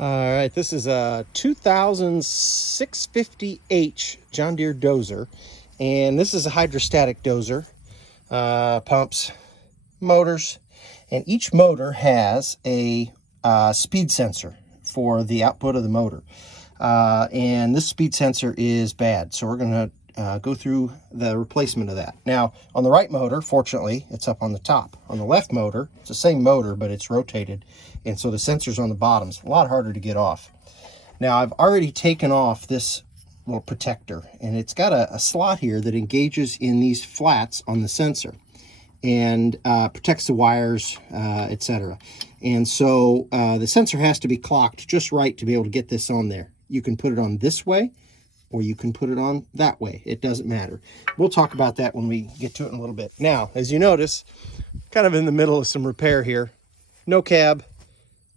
All right, this is a 2650H John Deere dozer, and this is a hydrostatic dozer. Pumps, motors, and each motor has a speed sensor for the output of the motor. And this speed sensor is bad, so we're going to go through the replacement of that. Now, on the right motor, fortunately, it's up on the top. On the left motor, it's the same motor, but it's rotated, and so the sensor's on the bottom. It's a lot harder to get off. Now, I've already taken off this little protector, and it's got a slot here that engages in these flats on the sensor and protects the wires, etc. And so the sensor has to be clocked just right to be able to get this on there. You can put it on this way, or you can put it on that way. It doesn't matter. We'll talk about that when we get to it in a little bit. Now, as you notice, kind of in the middle of some repair here. No cab,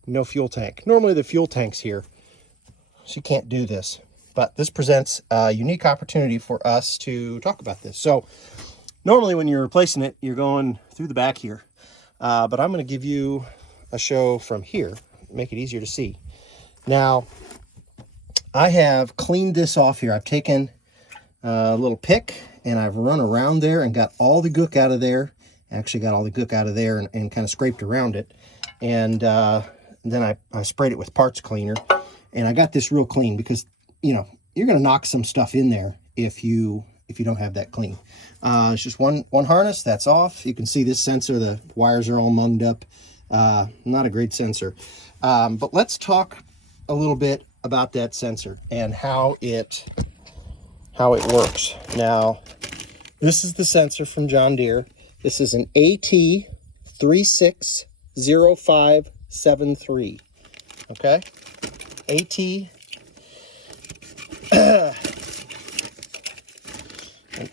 no fuel tank. Normally the fuel tank's here, so you can't do this. But this presents a unique opportunity for us to talk about this. So normally when you're replacing it, you're going through the back here. But I'm going to give you a show from here, make it easier to see. Now, I have cleaned this off here. I've taken a little pick and I've run around there and got all the gook out of there. Actually got all the gook out of there and kind of scraped around it. And then I sprayed it with parts cleaner. And I got this real clean because, you know, you're going to knock some stuff in there if you don't have that clean. It's just one harness, that's off. You can see this sensor, the wires are all munged up. Not a great sensor. But let's talk a little bit about that sensor and how it works. Now, this is the sensor from John Deere. This is an AT360573. Okay? An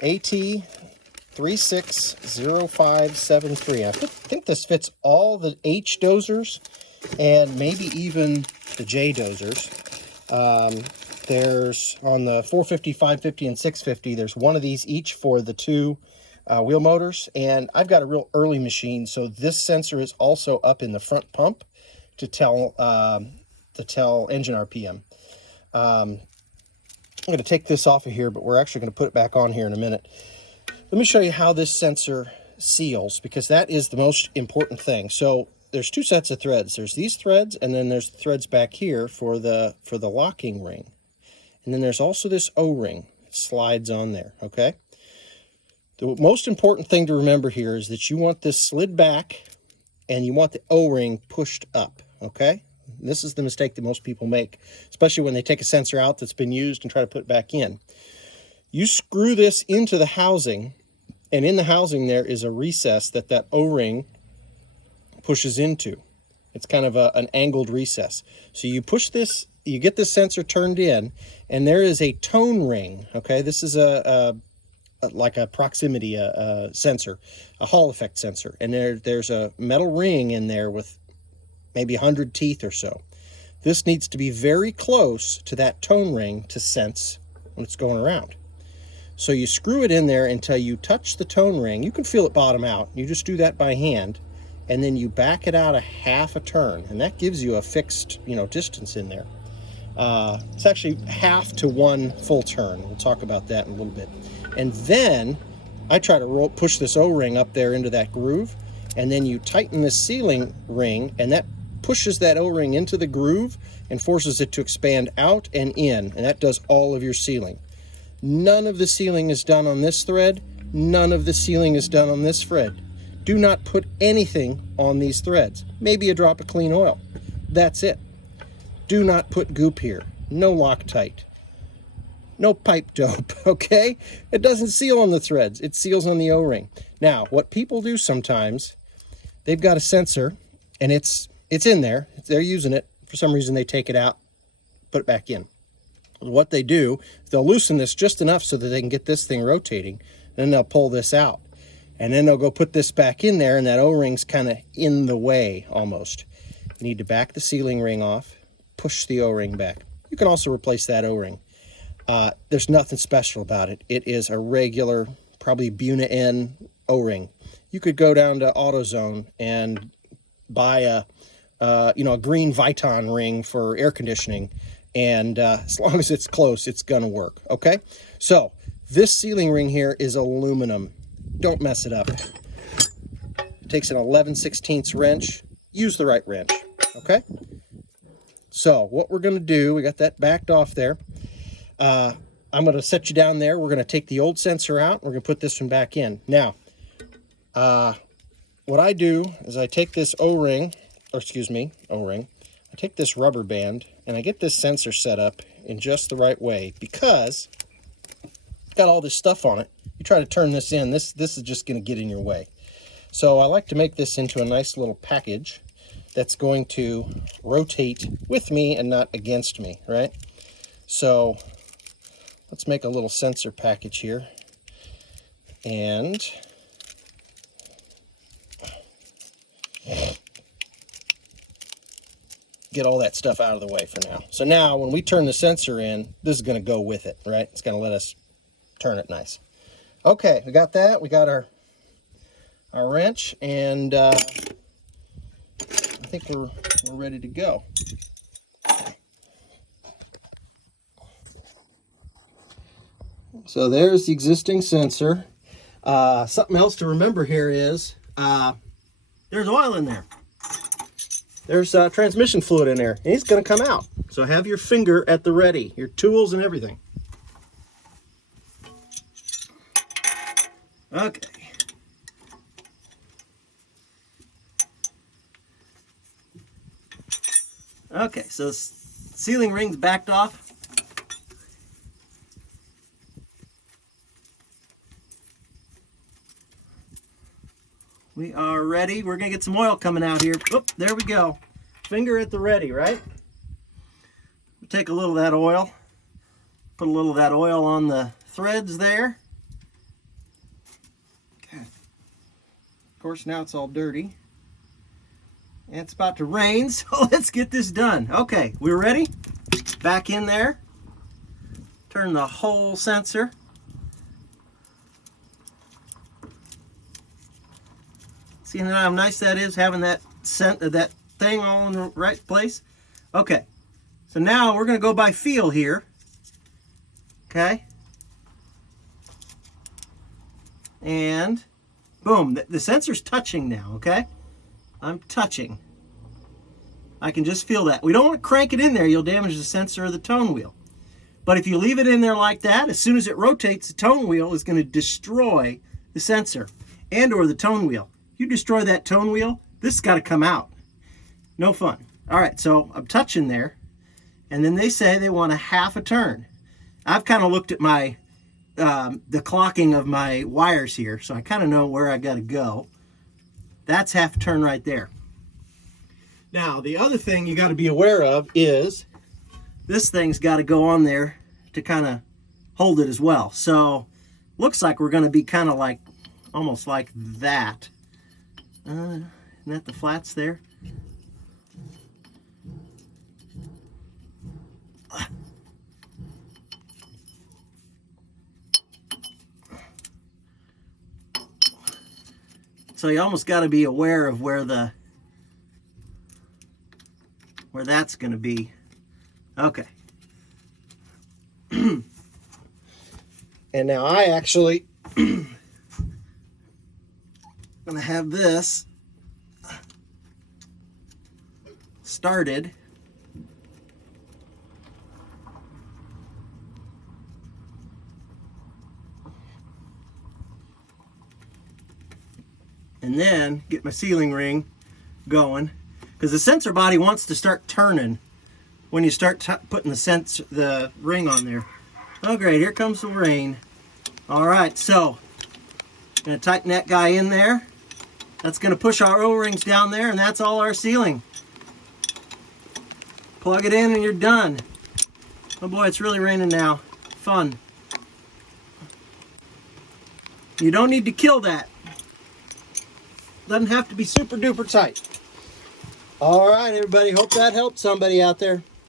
AT360573. I think this fits all the H dozers and maybe even the J dozers. There's on the 450, 550, and 650, there's one of these each for the two wheel motors. And I've got a real early machine, so this sensor is also up in the front pump to tell engine RPM. I'm going to take this off of here, but we're actually going to put it back on here in a minute. Let me show you how this sensor seals, because that is the most important thing. So there's two sets of threads. There's these threads, and then there's the threads back here for the locking ring. And then there's also this O-ring. It slides on there, okay? The most important thing to remember here is that you want this slid back, and you want the O-ring pushed up, okay? This is the mistake that most people make, especially when they take a sensor out that's been used and try to put it back in. You screw this into the housing, and in the housing there is a recess that O-ring pushes into. It's kind of an angled recess. So you push this, you get this sensor turned in, and there is a tone ring, okay? This is like a proximity sensor, a Hall effect sensor. And there's a metal ring in there with maybe 100 teeth or so. This needs to be very close to that tone ring to sense when it's going around. So you screw it in there until you touch the tone ring. You can feel it bottom out. You just do that by hand, and then you back it out a half a turn, and that gives you a fixed, distance in there. It's actually half to one full turn. We'll talk about that in a little bit. And then I try to push this O-ring up there into that groove, and then you tighten this sealing ring, and that pushes that O-ring into the groove and forces it to expand out and in, and that does all of your sealing. None of the sealing is done on this thread. None of the sealing is done on this thread. Do not put anything on these threads. Maybe a drop of clean oil. That's it. Do not put goop here. No Loctite. No pipe dope, okay? It doesn't seal on the threads. It seals on the O-ring. Now, what people do sometimes, they've got a sensor, and it's in there. They're using it. For some reason, they take it out, put it back in. What they do, they'll loosen this just enough so that they can get this thing rotating. Then they'll pull this out. And then they'll go put this back in there, and that O-ring's kind of in the way, almost. You need to back the sealing ring off, push the O-ring back. You can also replace that O-ring. There's nothing special about it. It is a regular, probably Buna N O-ring. You could go down to AutoZone and buy a you know, a green Viton ring for air conditioning. And as long as it's close, it's going to work. Okay. So this sealing ring here is aluminum. Don't mess it up. It takes an 11/16 wrench. Use the right wrench. Okay. So what we're going to do, we got that backed off there. I'm going to set you down there. We're going to take the old sensor out. We're going to put this one back in. Now, what I do is I take this O-ring, or excuse me, O-ring. I take this rubber band and I get this sensor set up in just the right way, because it's got all this stuff on it. You try to turn this in, this is just going to get in your way. So I like to make this into a nice little package that's going to rotate with me and not against me, right? So let's make a little sensor package here. And get all that stuff out of the way for now. So now when we turn the sensor in, this is going to go with it, right? It's going to let us turn it nice. Okay, we got that. We got our wrench, and I think we're ready to go. So there's the existing sensor. Something else to remember here is there's oil in there. There's transmission fluid in there, and it's going to come out. So have your finger at the ready, your tools and everything. Okay. Okay, so sealing ring's backed off. We are ready. We're going to get some oil coming out here. Oop, there we go. Finger at the ready, right? We'll take a little of that oil. Put a little of that oil on the threads there. Okay. Of course, now it's all dirty. And it's about to rain, so let's get this done. Okay, we're ready. Back in there. Turn the whole sensor. See how nice that is, having that that thing all in the right place? Okay, so now we're going to go by feel here. Okay. And boom, the sensor's touching now, okay? I'm touching. I can just feel that. We don't want to crank it in there. You'll damage the sensor or the tone wheel. But if you leave it in there like that, as soon as it rotates, the tone wheel is going to destroy the sensor and or the tone wheel. You destroy that tone wheel, this has got to come out. No fun. All right, so I'm touching there, and then they say they want a half a turn. I've kind of looked at my the clocking of my wires here, so I kind of know where I got to go. That's half a turn right there. Now, the other thing you got to be aware of is this thing's got to go on there to kind of hold it as well. So, looks like we're going to be kind of like, almost like that. Isn't that the flats there? So you almost got to be aware of where that's going to be. Okay. And now I actually going to have this started. And then get my sealing ring going, because the sensor body wants to start turning when you start putting the ring on there. Oh great, here comes the rain. All right, so gonna tighten that guy in there. That's gonna push our O-rings down there, and that's all our sealing. Plug it in and you're done. Oh boy, it's really raining now. Fun. You don't need to kill that. Doesn't have to be super duper tight. All right, everybody. Hope that helped somebody out there.